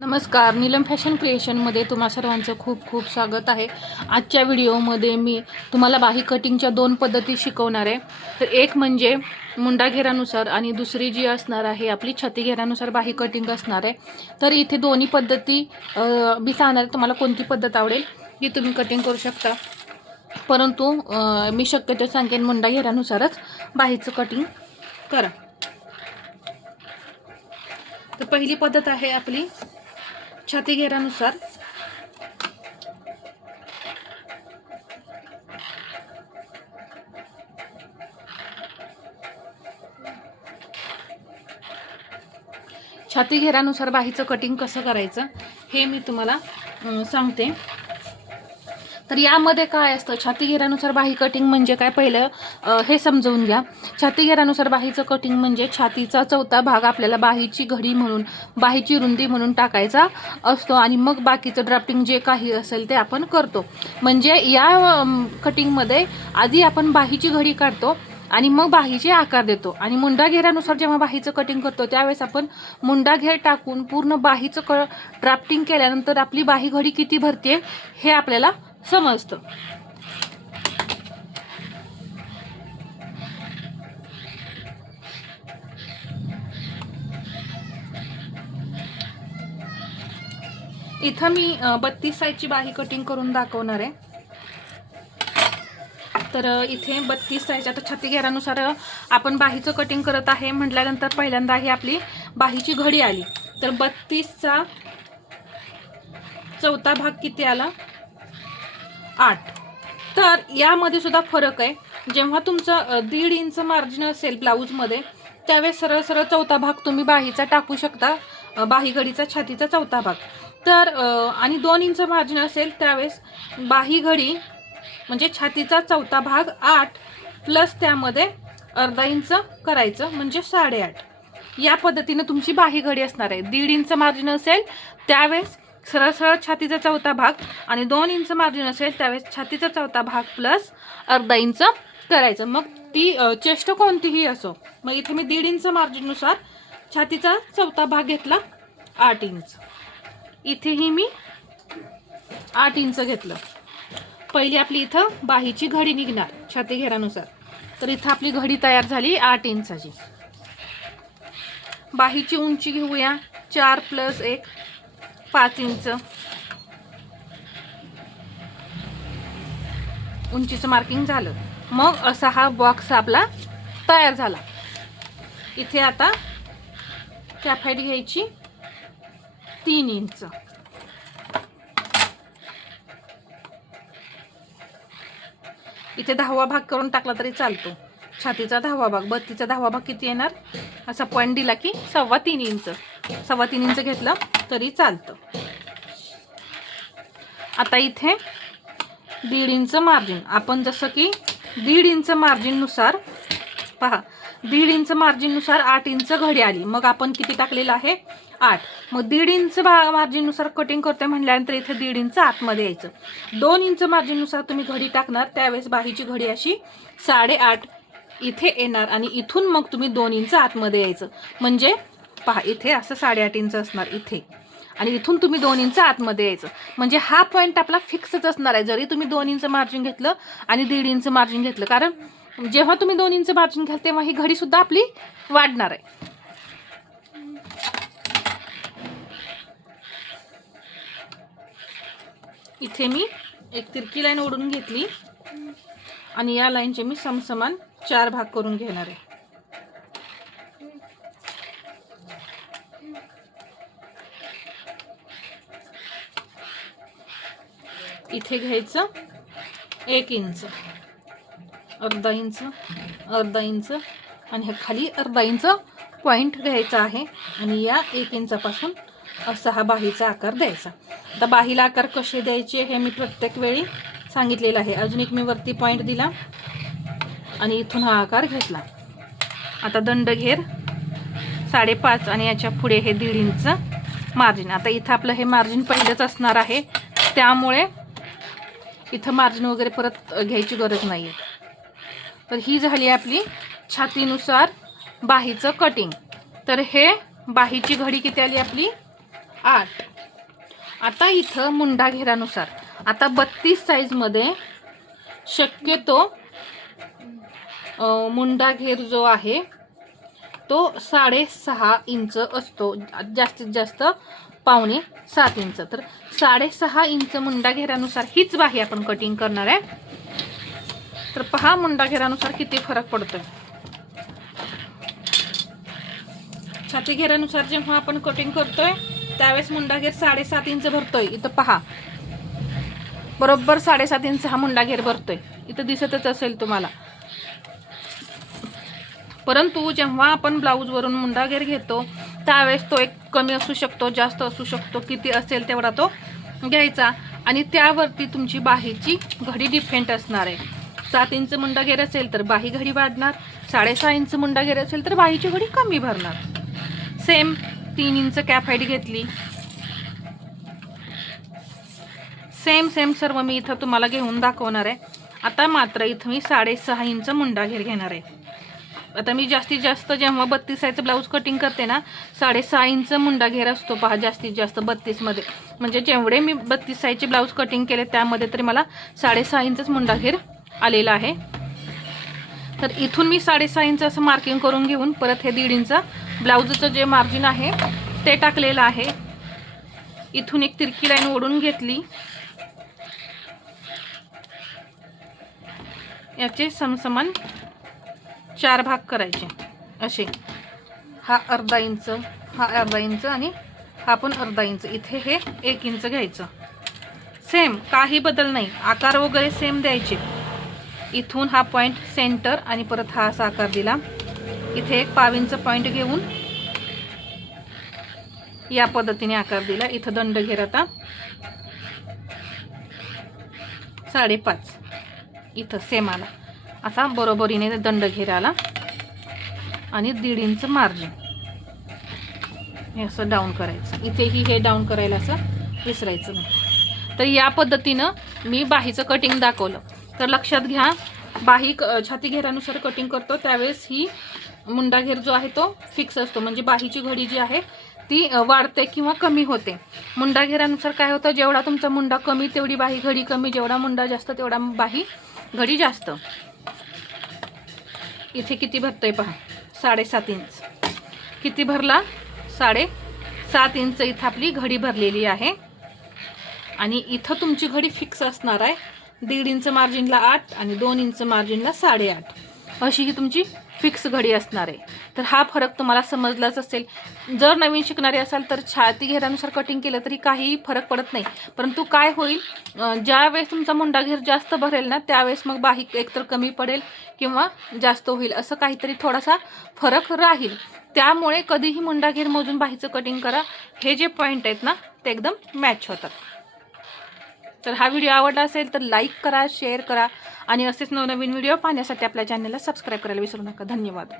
नमस्कार, नीलम फॅशन क्रिएशनमध्ये तुम्हा सर्वांचं खूप खूप स्वागत आहे। आजच्या व्हिडिओमध्ये मी तुम्हाला बाही कटिंगच्या दोन पद्धती शिकवणार आहे। तर एक म्हणजे मुंडा घेरानुसार आणि दुसरी जी असणार आहे आपली छाती घेरानुसार बाही कटिंग असणार आहे। तर इथे दोन्ही पद्धती मी सांगणार आहे, तुम्हाला कोणती पद्धत आवडेल ती तुम्ही कटिंग करू शकता, परंतु मी शक्यतो सांगेन मुंडा घेरानुसारच बाहीचं कटिंग करा। तर पहिली पद्धत आहे आपली छाती घेरानुसार। छाती घेरानुसार बाहीचं कटिंग कसं करायचं हे मी तुम्हाला सांगते। तर यामध्ये काय असतं, छाती घेरानुसार बाही कटिंग म्हणजे काय, पहिलं हे समजून घ्या। छाती घेरानुसार बाहीचं कटिंग म्हणजे छातीचा चौथा भाग आपल्याला बाहीची घडी म्हणून, बाहीची रुंदी म्हणून टाकायचा असतो आणि मग बाकीचं ड्राफ्टिंग जे काही असेल ते आपण करतो। म्हणजे या कटिंगमध्ये आधी आपण बाहीची घडी काढतो आणि मग बाहीचे आकार देतो। आणि मुंडा घेरानुसार जेव्हा बाहीचं कटिंग करतो त्यावेळेस आपण मुंडा घेर टाकून पूर्ण बाहीचं ड्राफ्टिंग केल्यानंतर आपली बाही घडी किती भरते हे आपल्याला समजतं। इथं मी 32 साईजची बाही कटिंग करून दाखवणार आहे। तर इथे 32 साईज, आता छाती घेरानुसार आपण बाहीचं कटिंग करत आहे म्हटल्यानंतर पहिल्यांदा ही आपली बाहीची घडी आली। तर 32चा चौथा भाग किती आला, 8। तर यामध्ये सुद्धा फरक आहे। जेव्हा तुमचं 1.5 इंच मार्जिन असेल ब्लाऊजमध्ये त्यावेळेस सरळ सरळ चौथा भाग तुम्ही बाहीचा टाकू शकता, बाही घडीचा छातीचा चौथा भाग। तर आणि 2 इंच मार्जिन असेल त्यावेळेस बाही घडी म्हणजे छातीचा चौथा भाग 8 प्लस त्यामध्ये अर्धा इंच करायचं म्हणजे 8.5। या पद्धतीने तुमची बाही घडी असणार आहे। 1.5 इंच मार्जिन असेल त्यावेळेस सरळ सरळ छातीचा चौथा भाग आणि 2 इंच मार्जिन असेल त्यावेळेस छातीचा चौथा भाग प्लस अर्धा इंच करायचं। मग ती चेस्ट कोणतीही असो। मग इथे मी 1.5 इंच मार्जिननुसार छातीचा चौथा भाग घेतला 8 इंच, इथेही मी 8 इंच घेतलं। पहिली आपली इथं बाहीची घडी निघणार छाती घेरानुसार। तर इथं आपली घडी तयार झाली 8 इंचाची। बाहीची उंची घेऊया 4 + 1 5 इंच। उंचीचं मार्किंग झालं। मग असा हा बॉक्स आपला तयार झाला। इथे आता कॅप हाईट घ्यायची 3 इंच। इथे 10वा भाग करून टाकला तरी चालतो। छातीचा 10वा भाग, 32चा 10वा भाग किती येणार, असा पॉईंट दिला की 3.25 इंच, 3.25 इंच घेतलं तरी चालतं। आता इथे 1.5 इंच मार्जिन, आपण जसं की 1.5 इंच मार्जिननुसार पहा, 1.5 इंच मार्जिननुसार 8 इंच घडी आली। मग आपण किती टाकलेलं आहे, 8। मग 1.5 इंच मार्जिननुसार कटिंग करतोय म्हटल्यानंतर इथे 1.5 इंच आतमध्ये यायचं। 2 इंच मार्जिननुसार तुम्ही घडी टाकणार त्यावेळेस बाहीची घडी अशी 8.5 इथे येणार आणि इथून मग तुम्ही 2 इंच आतमध्ये यायचं। म्हणजे पहा, इथे असं 8.5 इंच असणार इथे आणि इथून तुम्ही 2 इंच आतमध्ये यायचं। म्हणजे हा पॉईंट आपला फिक्सच असणार आहे, जरी तुम्ही 2 इंच मार्जिन घेतलं आणि 1.5 इंच मार्जिन घेतलं। कारण जेव्हा तुम्ही 2 इंच मार्जिन घ्याल तेव्हा ही घडी सुद्धा आपली वाढणार आहे। इथे मी एक तिरकी लाईन ओढून घेतली आणि या लाईनचे मी समसमान 4 भाग करून घेणार आहे। इथे घ्यायचं 1 इंच, अर्धा इंच, अर्धा इंच आणि हे खाली अर्धा इंच पॉईंट घ्यायचा आहे आणि या 1 इंचापासून असा हा बाहीचा आकार द्यायचा। आता बाहीला आकार कसे द्यायचे हे मी प्रत्येक वेळी सांगितलेलं आहे। अजून एक मी वरती पॉईंट दिला आणि इथून हा आकार घेतला। आता दंड घेर 5.5 आणि याच्या पुढे हे 1.5 इंच मार्जिन। आता इथं आपलं हे मार्जिन पहिलंच असणार आहे त्यामुळे इथं मार्जिन वगैरे परत घ्यायची गरज नाही आहे। तर ही झाली आपली छातीनुसार बाहीचं कटिंग। तर हे बाहीची घडी किती आली आपली, 8. आता इथं मुंडा घेरानुसार आता 32 साईजमध्ये शक्यतो मुंडा घेर जो आहे तो 6.5 इंच असतो, जास्तीत जास्त 6.25 इंच. तर 6.5 इंच मुंडा घेरानुसार हीच बाही आपण कटिंग करणार आहे. तर पहा मुंडा घेरानुसार किती फरक पडतोय. छाती घेरानुसार जेव्हा आपण कटिंग करतोय त्यावेळेस मुंडा घेर 7.5 इंच भरतोय. इथं पहा बरोबर 7.5 इंच हा मुंडा घेर भरतोय. इथं दिसतच असेल तुम्हाला. परंतु जेव्हा आपण ब्लाऊजवरून मुंडा घेर घेतो त्यावेळेस तो एक कमी असू शकतो, जास्त असू शकतो, किती असेल तेवढा तो घ्यायचा आणि त्यावरती तुमची बाहीची घडी डिपेंड असणार आहे. 7 इंच मुंडा घेर असेल तर बाही घडी वाढणार, 6.5 इंच मुंडा घेर असेल तर बाहीची घडी कमी भरणार. सेम 3 इंच कॅप हाईट घेतली, सेम सर्व मी इथं तुम्हाला घेऊन दाखवणार आहे. आता मात्र इथं मी 6.5 इंच मुंडा घेर घेणार आहे. आता मी जास्तीत जास्त जेव्हा 32 साईजचं ब्लाऊज कटिंग करते ना 6.5 इंच मुंडा घेर असतो पहा, जास्तीत जास्त 32 मध्ये. म्हणजे जेवढे मी 32 साईजचे ब्लाऊज कटिंग केले त्यामध्ये तरी मला 6.5 इंचच मुंडा घेर आलेला आहे. तर इथून मी 6.5 इंच असं मार्किंग करून घेऊन परत हे 1.5 इंच ब्लाऊजचं जे मार्जिन आहे ते टाकलेलं आहे. इथून एक तिरकी लाईन ओढून घेतली, याचे समसमान 4 भाग करायचे असे. हा अर्धा इंच, हा अर्धा इंच आणि हा पण अर्धा इंच. इथे हे 1 इंच घ्यायचं. सेम काही बदल नाही, आकार वगैरे सेम द्यायचे. इथून हा पॉईंट सेंटर आणि परत हा असा आकार दिला. इथे एक 1/2 इंच पॉईंट घेऊन या पद्धतीने आकार दिला. इथं दंड घेर आता 5.5 इथं सेम आला. असा बरोबरीने दंड घेर आला आणि 1.5 इंच मार्जिन हे असं डाऊन करायचं. इथेही हे डाऊन करायला असं विसरायचं नाही. तर या पद्धतीनं मी बाहीचं कटिंग दाखवलं. तर लक्षात घ्या, बाही छाती घेरानुसार कटिंग करतो त्यावेळेस ही मुंडा घेर जो आहे तो फिक्स असतो. म्हणजे बाहीची घडी जी आहे ती वाढते किंवा कमी होते. मुंडा घेरानुसार काय होतं, जेवढा तुमचा मुंडा कमी तेवढी बाही घडी कमी, जेवढा मुंडा जास्त तेवढा बाही घडी जास्त. इथे किती भरतोय पहा, 7.5 इंच. किती भरला, 7.5 इंच इथं आपली घडी भरलेली आहे. आणि इथं तुमची घडी फिक्स असणार आहे. 1.5 इंच मार्जिनला 8 आणि 2 इंच मार्जिनला 8.5 अशी ही तुमची फिक्स घडी असणार आहे. तर हा फरक तुम्हाला समजलाच असेल. जर नवीन शिकणारे असाल तर छाती घेरानुसार कटिंग केलं तरी काहीही फरक पडत नाही. परंतु काय होईल, ज्यावेळेस तुमचा मुंडा घेर जास्त भरेल ना त्यावेळेस मग बाही एकतर कमी पडेल किंवा जास्त होईल, असं काहीतरी थोडासा फरक राहील. त्यामुळे कधीही मुंडा घेर मोजून बाहीचं कटिंग करा. हे जे पॉईंट आहेत ना ते एकदम मॅच होतात. तर हा व्हिडिओ आवडला असेल तर लाईक करा, शेअर करा आणि असेच नवनवीन व्हिडिओ पाहण्यासाठी आपल्या चॅनलला सबस्क्राईब करायला विसरू नका. धन्यवाद.